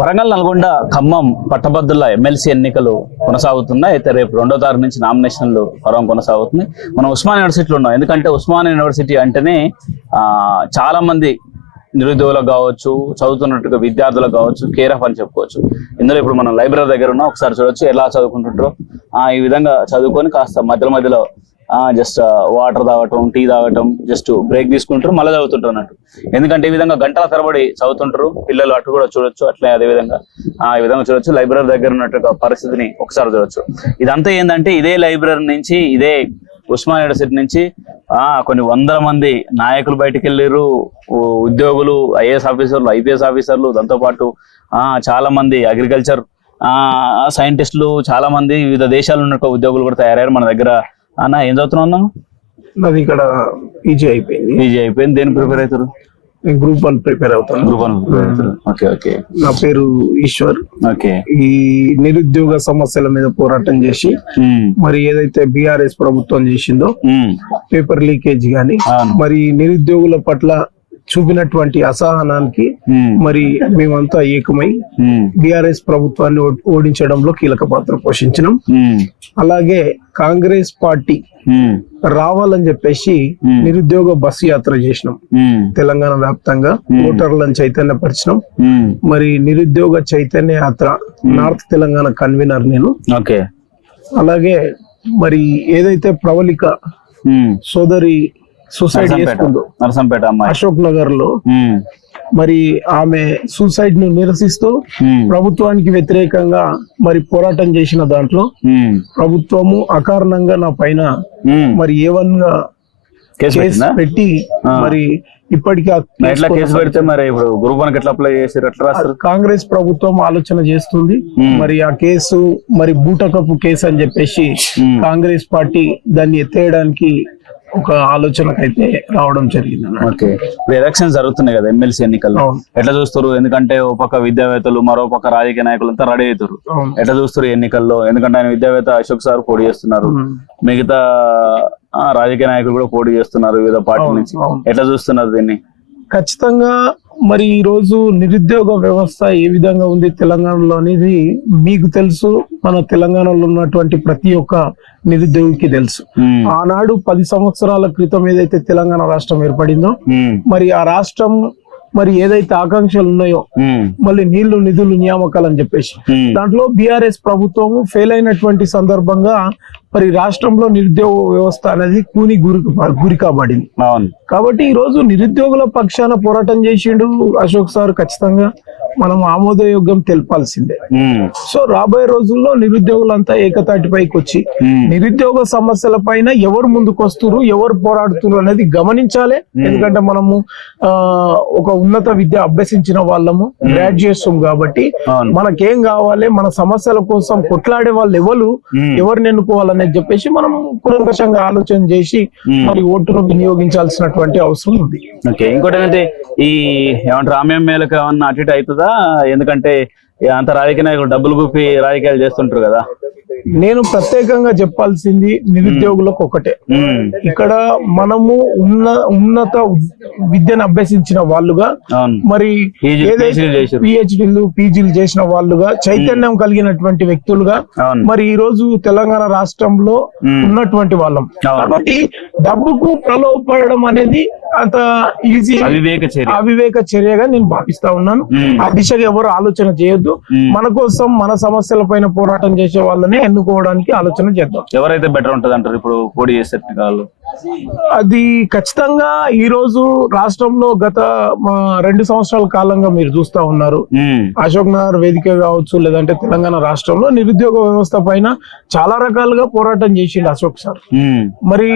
వరంగల్ నల్గొండ ఖమ్మం పట్టభద్రుల ఎమ్మెల్సీ ఎన్నికలు కొనసాగుతున్నాయి అయితే రేపు రెండో తారీఖు నుంచి నామినేషన్లు పర్వం కొనసాగుతుంది. మనం ఉస్మాన్ యూనివర్సిటీలో ఉన్నాం. ఎందుకంటే ఉస్మాన్ యూనివర్సిటీ అంటేనే ఆ, చాలా మంది నిరుద్యోగులకు కావచ్చు చదువుతున్నట్టుగా విద్యార్థులకు కావచ్చు కేర్ ఆఫ్ అని చెప్పుకోవచ్చు. ఇందులో ఇప్పుడు మనం లైబ్రరీ దగ్గర ఉన్నాం. ఒకసారి చూడొచ్చు ఎలా చదువుకుంటుంటారో ఆ, ఈ విధంగా చదువుకొని కాస్త మధ్యలో మధ్యలో జస్ట్ వాటర్ తాగటం టీ తాగటం జస్ట్ బ్రేక్ తీసుకుంటారు మళ్ళీ చదువుతుంటారు అన్నట్టు. ఎందుకంటే ఈ విధంగా గంటల తరబడి చదువుతుంటారు పిల్లలు అటు కూడా చూడొచ్చు అట్లే అదే విధంగా ఆ, విధంగా చూడొచ్చు లైబ్రరీ దగ్గర ఉన్నట్టు పరిస్థితిని ఒకసారి చూడొచ్చు. ఇదంతా ఏంటంటే ఇదే లైబ్రరీ నుంచి ఇదే ఉస్మాన్ యూనివర్సిటీ నుంచి ఆ కొన్ని వందల మంది నాయకులు బయటికి వెళ్ళారు ఉద్యోగులు ఐఏఎస్ ఆఫీసర్లు ఐపీఎస్ ఆఫీసర్లు దాంతో పాటు ఆ చాలా మంది అగ్రికల్చర్ ఆ సైంటిస్టులు చాలా మంది వివిధ దేశాల ఉన్న ఉద్యోగులు కూడా తయారయ్యారు మన దగ్గర అన్న ఏం చదువుతున్నావు నాది ఇక్కడ పీజీ అయిపోయింది. పీజీ అయిపోయింది. దేని ప్రిపేర్ అవుతారు? నేను గ్రూప్ వన్ ప్రిపేర్ అవుతాను. Group one okay okay. నా పేరు ఈశ్వర్. ఓకే. ఈ నిరుద్యోగ సమస్యల మీద పోరాటం చేసి మరి ఏదైతే బీఆర్ఎస్ ప్రభుత్వం చేసిందో పేపర్ లీకేజ్ గాని మరి నిరుద్యోగుల పట్ల చూపినటువంటి అసహనానికి మరి మేమంతా ఏకమై బీఆర్ఎస్ ప్రభుత్వాన్ని ఓడించడంలో కీలక పాత్ర పోషించినాం. అలాగే కాంగ్రెస్ పార్టీ రావాలని చెప్పేసి. నిరుద్యోగ బస్సు యాత్ర చేసినాం. తెలంగాణ వ్యాప్తంగా ఓటర్లను చైతన్యపరిచినాం. ఉమ్, మరి నిరుద్యోగ చైతన్య యాత్ర నార్త్ తెలంగాణ కన్వీనర్ నేను. అలాగే మరి ఏదైతే ప్రవళిక సోదరి సూసైడ్ నరసంపేట. చేసుకుందో. నరసంపేట అమ్మాయి. అశోక్ నగర్లో మరి ఆమె సూసైడ్ను నిరసిస్తూ ప్రభుత్వానికి వ్యతిరేకంగా మరి పోరాటం చేసిన దాంట్లో ప్రభుత్వము అకారణంగా నా పైన. మరి ఏవన్గా కేసు పెట్టి. మరి ఇప్పటికీ ఎట్లా కేసు పెడితే మరి ఇప్పుడు ఎట్లా అప్లై ఎట్లా రాస్తారు కాంగ్రెస్ ప్రభుత్వం ఆలోచన చేస్తుంది. మరి ఆ కేసు మరి బూటకపు కేసు అని చెప్పేసి. కాంగ్రెస్ పార్టీ దాన్ని ఎత్తేయడానికి ఒక ఆలోచనకైతే రావడం జరిగింది. ఓకే. ఇప్పుడు ఎలక్షన్స్ జరుగుతున్నాయి కదా ఎమ్మెల్సీ ఎన్నికలు అవును. ఎట్లా చూస్తారు ఎందుకంటే ఓ పక్క విద్యావేత్తలు మరో పక్క రాజకీయ నాయకులు అంతా రెడీ అవుతారు ఎట్లా చూస్తారు ఎన్నికల్లో? ఎందుకంటే ఆయన విద్యావేత్త అశోక్ సార్ పోటీ చేస్తున్నారు. మిగతా రాజకీయ నాయకులు కూడా పోటీ చేస్తున్నారు వివిధ పార్టీ నుంచి. ఎట్లా చూస్తున్నారు దీన్ని? ఖచ్చితంగా మరి ఈ రోజు నిరుద్యోగ వ్యవస్థ ఏ విధంగా ఉంది తెలంగాణలో అనేది మీకు తెలుసు. మన తెలంగాణలో ఉన్నటువంటి ప్రతి ఒక్క నిరుద్యోగికి తెలుసు. ఆనాడు పది సంవత్సరాల క్రితం ఏదైతే తెలంగాణ రాష్ట్రం ఏర్పడిందో మరి ఆ రాష్ట్రం మరి ఏదైతే ఆకాంక్షలు ఉన్నాయో మళ్ళీ నీళ్ళు నిధులు నియామకాలు అని చెప్పేసి. దాంట్లో బీఆర్ఎస్ ప్రభుత్వము ఫెయిల్ అయినటువంటి సందర్భంగా మరి రాష్ట్రంలో నిరుద్యోగ వ్యవస్థ అనేది కూని గురి గురి కాబడింది. కాబట్టి ఈ రోజు నిరుద్యోగుల పక్షాన పోరాటం చేసిండు అశోక్ సార్ ఖచ్చితంగా మనం ఆమోదయోగ్యం తెలపాల్సిందే. సో రాబోయే రోజుల్లో నిరుద్యోగులంతా ఏకతాటిపైకి వచ్చి నిరుద్యోగ సమస్యల పైన ఎవరు ముందుకు వస్తున్నారు ఎవరు పోరాడుతున్నారు అనేది గమనించాలి. ఎందుకంటే మనము ఆ ఒక ఉన్నత విద్య అభ్యసించిన వాళ్ళము గ్రాడ్యుయేట్స్ కాబట్టి మనకేం కావాలి మన సమస్యల కోసం కొట్లాడే వాళ్ళు ఎవరు ఎవరిని ఎన్నుకోవాలనేది చెప్పేసి మనం కూలంకషంగా ఆలోచన చేసి. మరి ఓటును వినియోగించాల్సినటువంటి అవసరం ఉంది. ఓకే ఇంకోటి ఏంటంటే ఈ ఏమంటారు ఆమె మేలకు ఏమన్నా అటు ఇటు అవుతుందా? ఎందుకంటే అంత రాజకీయ నాయకులు డబ్బులు గుప్పి రాజకీయాలు చేస్తుంటారు కదా. నేను ప్రత్యేకంగా చెప్పాల్సింది నిరుద్యోగులకు ఒకటే ఇక్కడ మనము ఉన్న ఉన్నత విద్యను అభ్యసించిన వాళ్ళుగా మరి ఏదైతే. పిహెచ్డీలు పీజీలు చేసిన వాళ్ళుగా చైతన్యం కలిగినటువంటి వ్యక్తులుగా మరి ఈ రోజు తెలంగాణ రాష్ట్రంలో. ఉన్నటువంటి వాళ్ళం. కాబట్టి డబ్బుకు ప్రలోభపడడం అనేది అంత ఈజీ అవివేక చర్య. అవివేక చర్యగా నేను భావిస్తా ఉన్నాను. ఆ దిశగా ఎవరు ఆలోచన చేయొద్దు. మన కోసం మన సమస్యల పైన పోరాటం చేసే వాళ్ళని ఎన్నుకోవడానికి ఆలోచన చేద్దాం. ఎవరైతే బెటర్ ఉంటది అంటారు ఇప్పుడు పోటీ చేసే వాళ్ళు. అది ఖచ్చితంగా ఈ రోజు రాష్ట్రంలో గత రెండు సంవత్సరాల కాలంగా మీరు చూస్తా ఉన్నారు. అశోక్ నగర్ వేదిక కావచ్చు లేదంటే తెలంగాణ రాష్ట్రంలో నిరుద్యోగ వ్యవస్థ పైన చాలా రకాలుగా పోరాటం చేసిండు అశోక్ సార్. మరి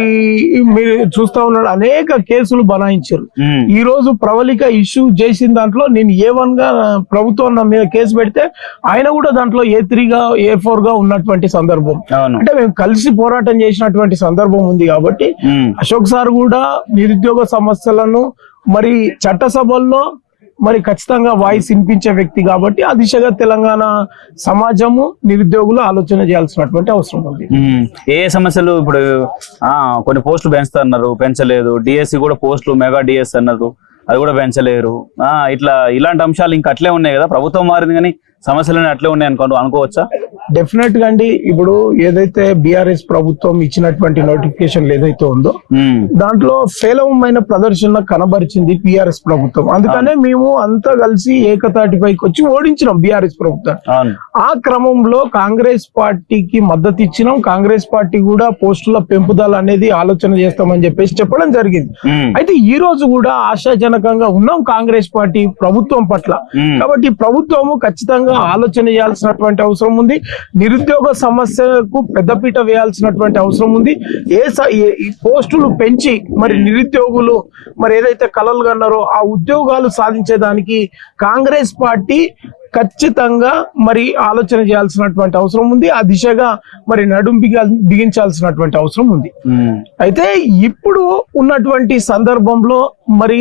మీరు చూస్తా ఉన్నాడు అనేక కేసులు బనాయించారు. ఈ రోజు ప్రవళిక ఇష్యూ చేసిన దాంట్లో నేను ఏ వన్గా ప్రభుత్వం నా మీద కేసు పెడితే ఆయన కూడా దాంట్లో ఏ త్రీ గా ఏ ఫోర్గా ఉన్నటువంటి సందర్భం. అంటే మేము కలిసి పోరాటం చేసినటువంటి సందర్భం ఉంది కాబట్టి అశోక్ సార్ కూడా నిరుద్యోగ సమస్యలను మరి చట్టసభల్లో మరి ఖచ్చితంగా వాయిస్ వినిపించే వ్యక్తి కాబట్టి ఆ దిశగా తెలంగాణ సమాజము నిరుద్యోగులు ఆలోచన చేయాల్సినటువంటి అవసరం ఉంది. ఏ సమస్యలు ఇప్పుడు ఆ కొన్ని పోస్టులు పెంచుతా అన్నారు పెంచలేదు. డిఎస్సి కూడా పోస్టులు మెగా డిఎస్ అన్నారు. అది కూడా పెంచలేరు. ఆ ఇట్లా ఇలాంటి అంశాలు ఇంకా అట్లే ఉన్నాయి కదా? ప్రభుత్వం మారింది కానీ సమస్యలు అట్లే ఉన్నాయి అనుకో అనుకోవచ్చా? డెఫినెట్గా అండి ఇప్పుడు ఏదైతే బిఆర్ఎస్ ప్రభుత్వం ఇచ్చినటువంటి నోటిఫికేషన్ ఏదైతే ఉందో ఉమ్, దాంట్లో ఫేలవమైన ప్రదర్శన కనబరిచింది పిఆర్ఎస్ ప్రభుత్వం. అందుకనే మేము అంతా కలిసి ఏకతాటిపైకి వచ్చి ఓడించినాం బిఆర్ఎస్ ప్రభుత్వం. ఆ క్రమంలో కాంగ్రెస్ పార్టీకి మద్దతు ఇచ్చినాం. కాంగ్రెస్ పార్టీ కూడా పోస్టుల పెంపుదల అనేది ఆలోచన చేస్తామని చెప్పేసి చెప్పడం జరిగింది. ఉమ్, అయితే ఈ రోజు కూడా ఆశాజనకంగా ఉన్నాం కాంగ్రెస్ పార్టీ ప్రభుత్వం పట్ల. ఉమ్, కాబట్టి ప్రభుత్వము ఖచ్చితంగా ఆలోచన చేయాల్సినటువంటి అవసరం ఉంది. నిరుద్యోగ సమస్యకు పెద్దపీట వేయాల్సినటువంటి అవసరం ఉంది. ఏ పోస్టులు పెంచి మరి నిరుద్యోగులు మరి ఏదైతే కలలు కన్నారో ఆ ఉద్యోగాలు సాధించేదానికి కాంగ్రెస్ పార్టీ ఖచ్చితంగా మరి ఆలోచన చేయాల్సినటువంటి అవసరం ఉంది. ఆ దిశగా మరి నడుం బిగా బిగించాల్సినటువంటి అవసరం ఉంది. అయితే ఇప్పుడు ఉన్నటువంటి సందర్భంలో మరి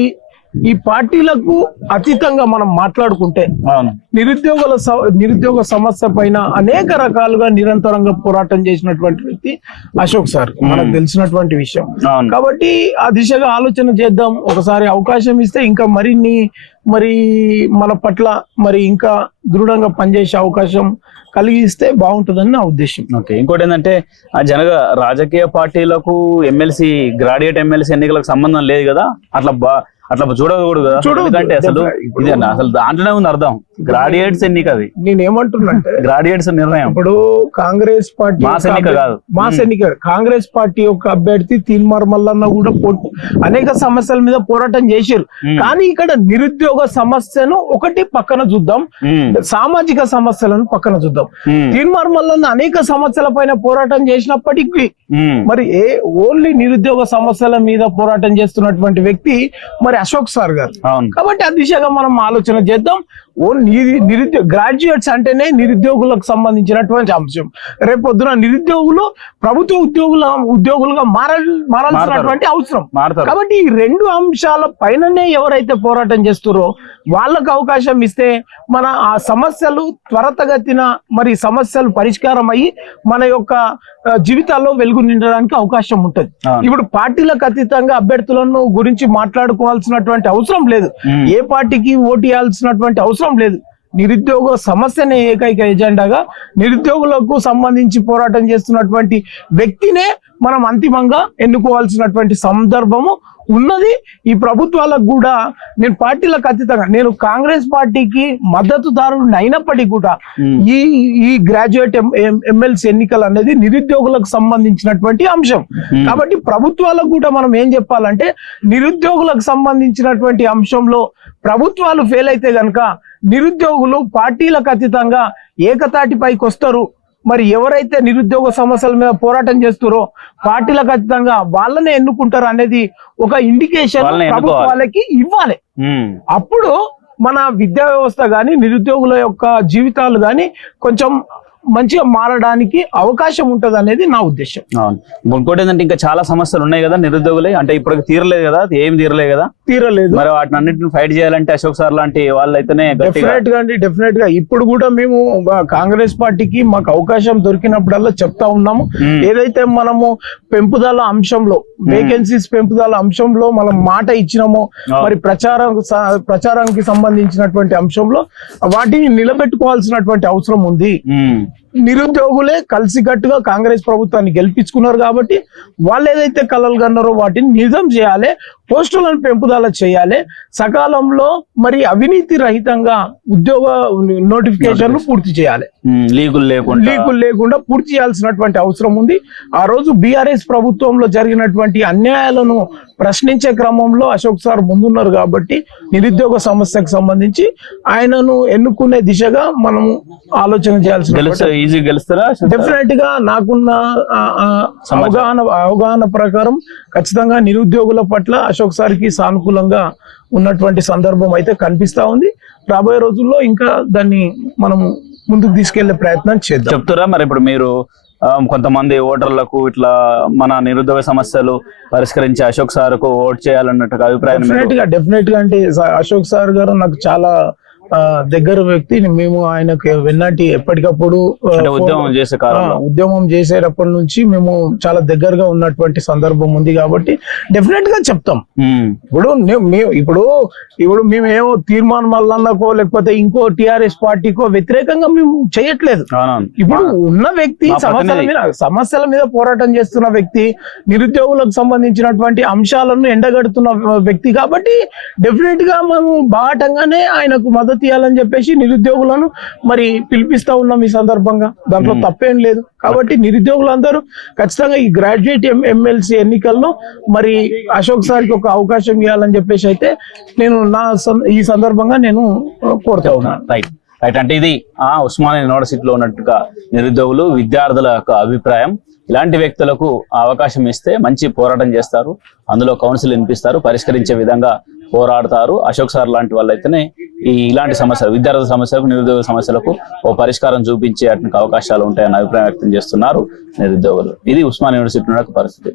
ఈ పార్టీలకు అతీతంగా మనం మాట్లాడుకుంటే నిరుద్యోగుల నిరుద్యోగ సమస్య పైన అనేక రకాలుగా నిరంతరంగా పోరాటం చేసినటువంటి వ్యక్తి అశోక్ సార్. మనకు తెలిసినటువంటి విషయం. కాబట్టి ఆ దిశగా ఆలోచన చేద్దాం. ఒకసారి అవకాశం ఇస్తే ఇంకా మరిన్ని మరి మన పట్ల మరి ఇంకా దృఢంగా పనిచేసే అవకాశం కలిగిస్తే బాగుంటుందని నా ఉద్దేశం. ఓకే. ఇంకోటి ఏంటంటే ఆ జనగ రాజకీయ పార్టీలకు ఎమ్మెల్సీ గ్రాడ్యుయేట్ ఎమ్మెల్సీ ఎన్నికలకు సంబంధం లేదు కదా? అట్లా బా అట్లా చూడకూడదు. ఎందుకంటే అసలు. ఇదే అసలు దాంట్లోనే ఉంది అర్థం గ్రాడ్యుయేట్స్ ఎన్నిక అది. నేను ఏమంటున్నంటే గ్రాడ్యుయేట్స్ నిర్ణయం. ఇప్పుడు కాంగ్రెస్ పార్టీ మాస్ ఎన్నిక కాదు. మాస్. ఎన్నిక కాంగ్రెస్ పార్టీ యొక్క అభ్యర్థి తీన్మార్ మల్లన్న కూడా అనేక సమస్యల మీద పోరాటం చేశారు. కానీ ఇక్కడ నిరుద్యోగ సమస్యను ఒకటి పక్కన చూద్దాం. సామాజిక సమస్యలను పక్కన చూద్దాం. తీన్మార్ మల్లన్న అనేక సమస్యల పైన పోరాటం చేసినప్పటికీ మరి ఏ ఓన్లీ నిరుద్యోగ సమస్యల మీద పోరాటం చేస్తున్నటువంటి వ్యక్తి మరి అశోక్ సార్ గారు. కాబట్టి ఆ దిశగా మనం ఆలోచన చేద్దాం. నిరుద్యోగ గ్రాడ్యుయేట్స్ అంటేనే నిరుద్యోగులకు సంబంధించినటువంటి అంశం. రేపొద్దున నిరుద్యోగులు ప్రభుత్వ ఉద్యోగుల ఉద్యోగులుగా మార మారాల్సినటువంటి అవసరం. కాబట్టి ఈ రెండు అంశాల పైననే ఎవరైతే పోరాటం చేస్తారో వాళ్ళకు అవకాశం ఇస్తే మన ఆ సమస్యలు త్వరతగతిన మరి సమస్యలు పరిష్కారం అయ్యి మన యొక్క జీవితాల్లో వెలుగు నిండడానికి అవకాశం ఉంటుంది. ఇప్పుడు పార్టీలకు అతీతంగా అభ్యర్థులను గురించి మాట్లాడుకోవాల్సినటువంటి అవసరం లేదు. ఏ పార్టీకి ఓటు వేయాల్సినటువంటి అవసరం లేదు. నిరుద్యోగ సమస్యనే ఏకైక ఎజెండాగా నిరుద్యోగులకు సంబంధించి పోరాటం చేస్తున్నటువంటి వ్యక్తినే మనం అంతిమంగా ఎన్నుకోవాల్సినటువంటి సందర్భము ఉన్నది. ఈ ప్రభుత్వాలకు కూడా నేను పార్టీలకు అతీతంగా నేను కాంగ్రెస్ పార్టీకి మద్దతుదారుడు అయినప్పటికీ కూడా ఈ ఈ గ్రాడ్యుయేట్ ఎమ్మెల్సీ ఎన్నికలు అనేది నిరుద్యోగులకు సంబంధించినటువంటి అంశం. కాబట్టి ప్రభుత్వాలకు కూడా మనం ఏం చెప్పాలంటే నిరుద్యోగులకు సంబంధించినటువంటి అంశంలో ప్రభుత్వాలు ఫెయిల్ అయితే గనక నిరుద్యోగులు పార్టీలకు అతీతంగా ఏకతాటిపైకి వస్తారు. మరి ఎవరైతే నిరుద్యోగ సమస్యల మీద పోరాటం చేస్తారో పార్టీలకు అతీతంగా వాళ్ళనే ఎన్నుకుంటారు అనేది ఒక ఇండికేషన్. ప్రభుత్వాలకి ఇవ్వాలి అప్పుడు మన విద్యా వ్యవస్థ కానీ నిరుద్యోగుల యొక్క జీవితాలు కానీ కొంచెం మంచిగా మారడానికి అవకాశం ఉంటది అనేది నా ఉద్దేశం. అవును. ఇంకోటి ఏంటంటే ఇంకా చాలా సమస్యలు ఉన్నాయి కదా నిరుద్యోగులే. అంటే ఇప్పటికి తీరలేదు కదా? ఏం తీరలేదు కదా? తీరలేదు. మరి వాటిని అన్నింటిని ఫైట్ చేయాలంటే అశోక్ సార్ లాంటి వాళ్ళైతేనే డెఫినెట్గా అండి డెఫినెట్గా. ఇప్పుడు కూడా మేము కాంగ్రెస్ పార్టీకి మాకు అవకాశం దొరికినప్పుడల్లా చెప్తా ఉన్నాము. ఏదైతే మనము పెంపుదల అంశంలో వేకెన్సీస్ పెంపుదల అంశంలో మనం మాట ఇచ్చినామో. మరి ప్రచారం ప్రచారానికి సంబంధించినటువంటి అంశంలో వాటిని నిలబెట్టుకోవాల్సినటువంటి అవసరం ఉంది. నిరుద్యోగులే కలిసికట్టుగా కాంగ్రెస్ ప్రభుత్వాన్ని గెలిపించుకున్నారు కాబట్టి వాళ్ళు ఏదైతే కలలు కన్నారో వాటిని నిజం చేయాలి పోస్టులను పెంపుదల చేయాలి. సకాలంలో మరి అవినీతి రహితంగా ఉద్యోగ నోటిఫికేషన్లు పూర్తి చేయాలి. లీకులు లేకుండా. లీకులు లేకుండా పూర్తి చేయాల్సినటువంటి అవసరం ఉంది. ఆ రోజు బీఆర్ఎస్ ప్రభుత్వంలో జరిగినటువంటి అన్యాయాలను ప్రశ్నించే క్రమంలో అశోక్ సార్ ముందున్నారు కాబట్టి నిరుద్యోగ సమస్యకు సంబంధించి ఆయనను ఎన్నుకునే దిశగా మనం ఆలోచన గెలుస్తారా సార్? డెఫినెట్గా నాకున్న అవగాహన అవగాహన ప్రకారం ఖచ్చితంగా నిరుద్యోగుల పట్ల అశోక్ సార్కి సానుకూలంగా ఉన్నటువంటి సందర్భం అయితే కనిపిస్తా ఉంది. రాబోయే రోజుల్లో ఇంకా దాన్ని మనం ముందుకు తీసుకెళ్ళే ప్రయత్నం చేద్దాం. చెప్తారా? మరి ఇప్పుడు మీరు కొంతమంది ఓటర్లకు ఇట్లా మన నిరుద్యోగ సమస్యలు పరిష్కరించి అశోక్ సార్కు ఓట్ చేయాలన్నట్టు అభిప్రాయం డెఫినెట్గా డెఫినెట్గా అంటే అశోక్ సార్ గారు నాకు చాలా దగ్గర వ్యక్తి మేము ఆయనకు వెన్నటి ఎప్పటికప్పుడు ఉద్యోగం చేసే ఉద్యమం చేసేటప్పటి నుంచి మేము చాలా దగ్గరగా ఉన్నటువంటి సందర్భం ఉంది కాబట్టి డెఫినెట్గా చెప్తాం ఇప్పుడు మేము ఇప్పుడు ఇప్పుడు మేము ఏమో తీర్మానం మల్లన్నకో లేకపోతే ఇంకో టిఆర్ఎస్ పార్టీకో వ్యతిరేకంగా మేము చేయట్లేదు. ఇప్పుడు ఉన్న వ్యక్తి సమస్యల. మీద సమస్యల మీద పోరాటం చేస్తున్న వ్యక్తి నిరుద్యోగులకు సంబంధించినటువంటి అంశాలను ఎండగడుతున్న వ్యక్తి కాబట్టి డెఫినెట్గా మేము బాటంగానే ఆయనకు మద్దతు ఇవ్వాలని చెప్పేసి నిరుద్యోగులను మరి పిలిపిస్తా ఉన్నాం ఈ సందర్భంగా. దాంట్లో తప్పేం లేదు. కాబట్టి నిరుద్యోగులందరూ ఖచ్చితంగా ఈ గ్రాడ్యుయేట్ ఎమ్మెల్సీ ఎన్నికల్లో మరి అశోక్ సార్కి ఒక అవకాశం ఇవ్వాలని చెప్పేసి అయితే నేను నా ఈ సందర్భంగా నేను కోరుతా ఉన్నాను. రైట్ రైట్ అంటే ఇది ఆ ఉస్మానియా యూనివర్సిటీలో ఉన్నట్టుగా నిరుద్యోగులు విద్యార్థుల యొక్క అభిప్రాయం. ఇలాంటి వ్యక్తులకు అవకాశం ఇస్తే మంచి పోరాటం చేస్తారు. అందులో కౌన్సిల్ వినిపిస్తారు పరిష్కరించే విధంగా పోరాడతారు. అశోక్ సార్ లాంటి వాళ్ళైతేనే ఈ ఇలాంటి సమస్యలు విద్యార్థుల సమస్యలకు నిరుద్యోగ సమస్యలకు ఓ పరిష్కారం చూపించే అటు అవకాశాలు ఉంటాయని అభిప్రాయం వ్యక్తం చేస్తున్నారు నిరుద్యోగులు. ఇది ఉస్మాన్ యూనివర్సిటీ పరిస్థితి.